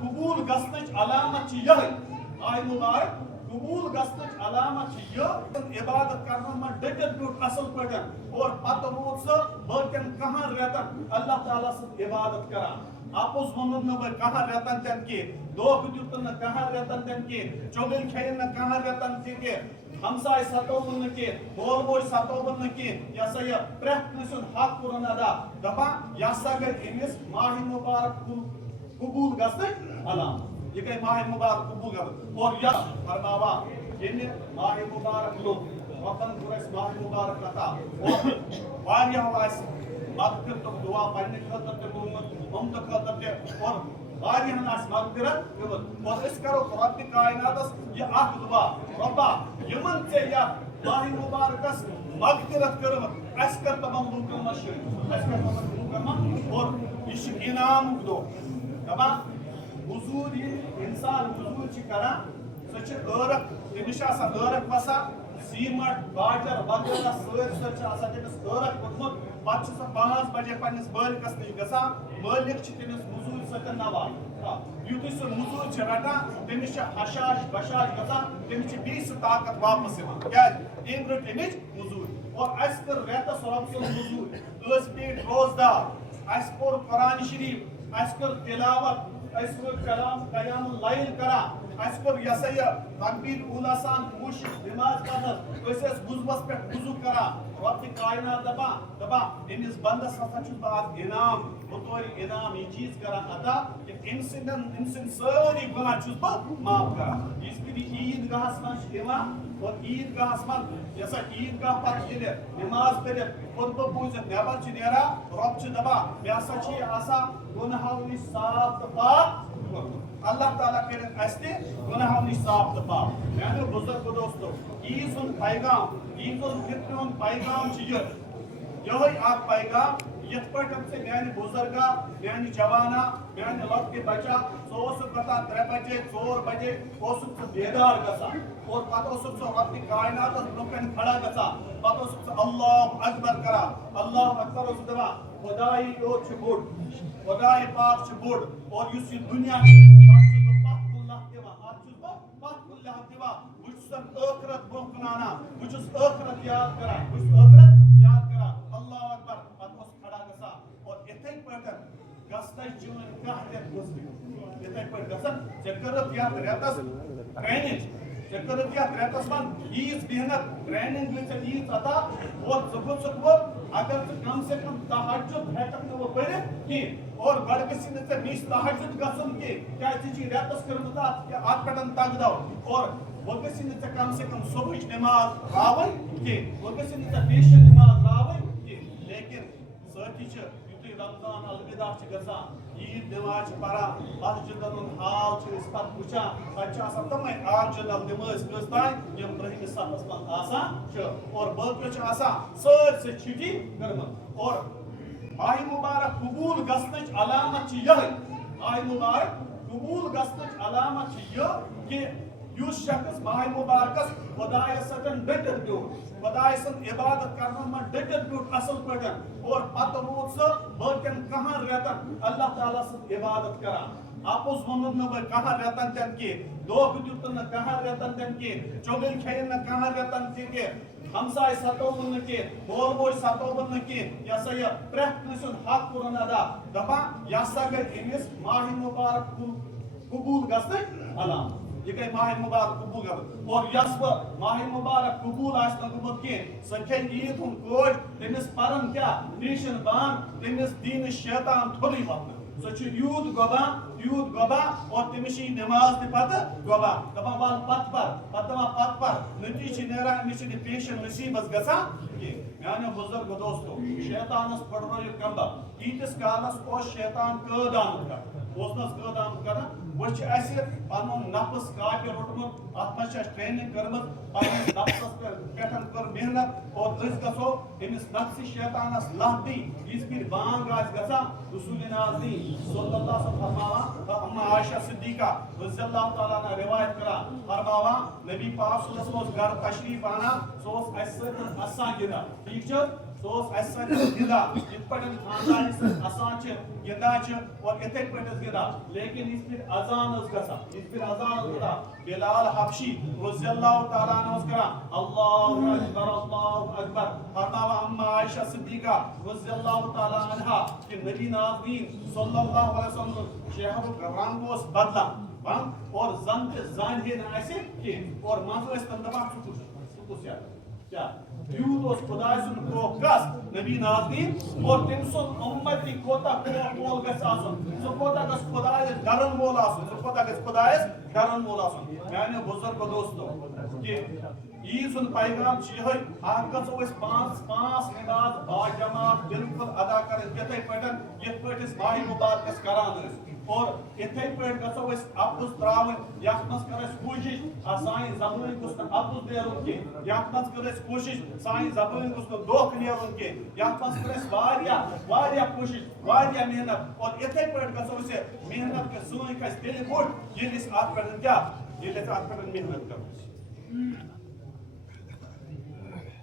قبول گژھنٕچ علامت چھِ یِہٕے ماہِ مبارک قبول گژھنٕچ علامت چھِ یہِ عبادت کرنس منٛز ڈٔٹِتھ بیوٗٹھ اصل پٲٹھۍ اور پتہٕ روٗد سُہ باقین کہن رٮ۪تن اللہ تعالیٰ سٕنٛز عبادت کران اپُز ووٚنُن نہٕ وۄنۍ کہن رٮ۪تن تہِ نہٕ کینٛہہ دھوکہٕ دیُتُن نہٕ کہن رٮ۪تن تہِ نہٕ کینٛہہ چۄگٕلۍ کھیٚیِن نہٕ کہن رٮ۪تن تہِ کینٛہہ ہمساے ستووُن نہٕ کینٛہہ مول موج ستووُن نہٕ کینٛہہ یہِ ہسا یہِ پرٛٮ۪تھ کٲنٛسہِ ہُنٛد حق کوٚرُن ادا دپان یہِ ہسا گٔے أمِس ماہِ مُبارک قبوٗل گژھنٕچ علامت یہِ گٔے ماہِ مُبارک قبوٗل گژھن اور یس فرماوان ییٚلہِ ماہِ مُبارک لوٚگ رۄبن کوٚر اَسہِ ماہِ مُبارک عطا اور واریاہو آسہِ مغفرتُک دعا پننہِ خٲطرٕ تہِ گوٚمُت اُمتہٕ خٲطرٕ تہِ اور واریاہن آسہِ مغفرت گٔمٕژ اور أسۍ کرو رۄبہِ کایناتس یہِ اکھ دعا رۄبا یِمن ژےٚ یتھ ماہِ مُبارکس مغفرت کٔرمٕژ اَسہِ کر تِمن لوٗکن منٛز شٲمِل اَسہِ کر تِمن لوٗکن منٛز اور یہِ چھُ انعامُک دۄہ دپان حضوٗر ییٚلہِ انسان حضوٗر چھِ کران سۄ چھِ ٲرکھ تٔمِس چھِ آسان ٲرکھ وسان سیٖمٹ باجر وغیرہ سٲرۍ چھِ آسان تٔمِس ٲرکھ ووٚتھمُت پتہٕ چھُ سۄ 5 بجے پننِس مٲلکس نِش گژھان مٲلِک چھِ تٔمِس موٚزوٗرۍ سۭتۍ نوازان یُتھُے سُہ موٚزوٗرۍ چھِ رٹان تٔمِس چھِ حشاش بشاش گژھان تٔمِس چھِ بیٚیہِ سُہ طاقت واپس یِوان کیازِ أمۍ رٔٹ أمِچ موٚزوٗرۍ اور اَسہِ کٔر رٮ۪تس رۄب سٕنٛز موٚزوٗرۍ ٲسۍ بیٖٹھۍ روزدار اَسہِ پوٚر قرآنہِ شریٖف اَسہِ کٔر تِلاوت أسۍ روٗدۍ قیام اللیل کران اَسہِ کوٚر یہِ ہسا یہِ تقبیٖر اوٗلا سان کوٗشِش نِماز پرنس أسۍ ٲسۍ وُضوٗوس پٮ۪ٹھ وُضوٗ کران رۄبہِ کاینات دپان أمِس بنٛدس ہسا چھُس بہٕ اکھ انعام بطورِ انعام یہِ چیٖز کران عطا کہِ أمۍ سٕنٛدۍ سٲری گۄناہ چھُس بہٕ معاف کران یِژھ پھِرِ یہِ عیٖد گاہس منٛز چھِ یِوان اور عیٖد گاہس منٛز یہِ ہسا عیٖد گاہ پتہٕ ییٚلہِ نِماز پٔرِتھ خُطبہٕ بوٗزِتھ نٮ۪بر چھِ نیران رۄب چھُ دپان مےٚ ہسا چھُ یہِ آسان گۄنہو نِش صاف تہٕ پاک کوٚرمُت اللہ تعالیٰ کٔرِنۍ اَسہِ تہِ گۄنہو نِش صاف تہٕ پاک میانیو بُزرگو دوستو عیٖز ہُنٛد پیغام عیٖد الفطرِ ہُنٛد پیغام چھُ یِہوٚے اکھ پیغام یِتھ پٲٹھۍ ژٕ میانہِ بُزرگا میانہِ جوانا میانہِ لۄکٹہِ بچا ژٕ اوسُکھ گژھان 3 بجے 4 بجے اوسُکھ ژٕ بیدار گژھان اور پتہٕ اوسُکھ ژٕ رۄبہِ کایناتس برونٛہہ کنہِ کھڑا گژھان پتہٕ اوسُکھ ژٕ اللہ اکبر کران اللہ اکبر اوسُکھ دپان خۄدایہِ یوت چھُ بوٚڑ خۄدایہِ پاک چھُ بوٚڑ اور یُس یہِ دُنیا چھُ تتھ چھُس بہٕ پتھ کُن لَتھ دِوان اتھ چھُس بہٕ پتھ کُن لَتھ دِوان بہٕ چھُس ٲخرت برونٛہہ کُن انان بہٕ چھُس ٲخرت یاد کران بہٕ چھُس ٲخرت یاد کران اللہ اکبر پتہٕ اوس کھڑا گژھان اور یِتھے پٲٹھۍ گژھنے چٲنۍ کانٛہہ رٮ۪تھ گُزرِ یِتھے پٲٹھۍ گژھن ژےٚ کٔرٕتھ یتھ رٮ۪تس ٹرینِنٛگ ژےٚ کٔرٕتھ یتھ رٮ۪تس منٛز ییٖژ محنت ٹرینِنٛگ گٔے ژےٚ ییٖژ عطا اور ژٕ گوٚژھُکھ وۄنۍ اگر ژٕ کم سے کم تہجد ہٮ۪ککھ نہٕ وۄنۍ پٔرِتھ کینٛہہ اور گۄڈٕ گژھی نہٕ ژےٚ مِس تہجد گژھُن کینٛہہ کیازِ ژےٚ چھُے رٮ۪تس کٔرمٕژ اتھ پٮ۪ٹھ تگدو اور وۄنۍ گژھی نہٕ ژےٚ کم سے کم صبحٕچ نٮ۪ماز راوٕنۍ کینٛہہ وۄنۍ گژھی نہٕ ژےٚ پیشن نٮ۪ماز راوٕنۍ کینٛہہ لیکن سٲتھی چھِ یُتھُے رمضان الوداع چھِ گژھان عیٖد نٮ۪ماز چھِ پران مسجدن ہُنٛد حال چھِ أسۍ پتہٕ وٕچھان تتہِ چھِ آسان تِمے آرجنل نٮ۪مٲز کٔژ تانۍ یِم برٛونٛہمِس صفس منٛز آسان چھِ اور باقٕیو چھِ آسان سٲرسٕے چھُٹی کٔرمٕژ اور ماہِ مُبارک قبوٗل گژھنٕچ علامت چھِ یِہٕے ماہِ مُبارک قبوٗل گژھنٕچ علامت چھِ یہِ کہِ یُس شخص ماہِ مُبارکس خۄدایس سۭتۍ ڈٔٹِتھ بیوٗٹھ خۄداے سٕنٛز عبادت کرنس منٛز ڈٔٹِتھ بیوٗٹھ اصل پٲٹھۍ اور پتہٕ روٗد سُہ باقین کہن رٮ۪تن اللہ تعالیٰ سٕنٛز عبادت کران اپُز ووٚنُن نہٕ وۄنۍ کہن رٮ۪تن تہِ نہٕ کینٛہہ دھوکہٕ دیُتُن نہٕ کہن رٮ۪تن تہِ نہٕ کینٛہہ چۄگٕلۍ کھیٚیِن نہٕ کہن رٮ۪تن تہِ کینٛہہ ہمساے ستووُن نہٕ کینٛہہ مول موج ستووُن نہٕ کینٛہہ یہِ ہسا یہِ پرٛٮ۪تھ کٲنٛسہِ ہُنٛد حق کوٚرُن ادا دپان یہِ ہسا گٔے أمِس ماہِ مُبارک قبوٗل گژھنٕچ علامت یہِ گٔے ماہِ مُبارک قبوٗل گژھن اور یۄس وۄنۍ ماہِ مُبارک قبوٗل آسہِ نہٕ گوٚمُت کینٛہہ سۄ کھیٚیہِ عیٖد ہُنٛد کوج تٔمِس پرن کیاہ ٹیوٗشن بنٛد تٔمِس دی نہٕ شیطان تھوٚدُے وۄتھنہٕ سۄ چھِ یوٗت گۄبان اور تٔمِس چھِ یہِ نٮ۪ماز تہِ پتہٕ گۄبان دپان ول پتہٕ پر پتہٕ دپان پتہٕ پر نٔتیٖجہٕ چھِ نیران أمِس چھِنہٕ یہِ پیشن نصیٖبس گژھان کینٛہہ میانیو بُزرگو دوستو شیطانس پھٕٹرٲیِو کمبل تیٖتِس کالس اوس شیطان قٲد آمُت کران اوس نہٕ حظ قٲد آمُت کران وۄنۍ چھِ اَسہِ پنُن نفس کاپہِ روٚٹمُت اتھ منٛز چھِ اَسہِ ٹرینِنٛگ کٔرمٕژ پننِس نفسس پٮ۪ٹھ کٔر محنت اور أسۍ گژھو أمِس نفسِ شیطانس لَتھ دِنۍ یِژھ پھِرِ بانگ آسہِ گژھان رسوٗلِ ناظریٖن صلی اللہ صٲب فرماوان اما عائشہ صدیقہ رضی اللہ تعالیٰ عنہ روایت کران فرماوان نبی پاک صلی اللہ علیہ وسلم اوس گرٕ تشریٖف انان سُہ اوس اَسہِ سۭتۍ اسان گِنٛدان ٹھیٖک چھِ سوس ایسا گندا اس پر خاندان سے آسان چھ گندا چھ اور اتھے پر گندا لیکن اس پر اذان اس گسا اس پر اذان اس گسا بلال حبشی رضی اللہ تعالیٰ عنہ اس کرا اللہ اکبر فرماوا اما عائشہ صدیقہ رضی اللہ تعالیٰ عنہ کہ نبی ناظرین صلی اللہ علیہ وسلم شہر رنگ اس بدلا اور زن کے زان ہی نہ ایسے کہ اور منظر اس تندبا سکوس کیا یوت اس خدا سن پروکس نبی ناظرین اور تم سن امتی کوتا کول گس آسن سو کوتا گس خدا ڈرن وول آسن سو کوتا گس خدا ڈرن وول آسن یعنی بزرگ دوستو کہ یہ سن پیغام چھ ہے آپ گژھو اس پانچ نماز با جماعت بالکل ادا کرن یتھے پٹن یتھ پٹ اس ماہ مبارکس کران اور اتھے پٹ گژھو اس اپس تراون یتھ مس کر اس کوشش سائیں زبان گوس اپس دیرون کے یتھ مس کر اس کوشش سائیں زبان گوس دوکھ نیرون کے یتھ مس کر اس واریاہ کوشش واریاہ محنت اور اتھے پٹ گژھو اس محنت کے سوئی کس دل بوٹ یہ اس ات پٹن کیا یہ اس ات پٹن محنت کرو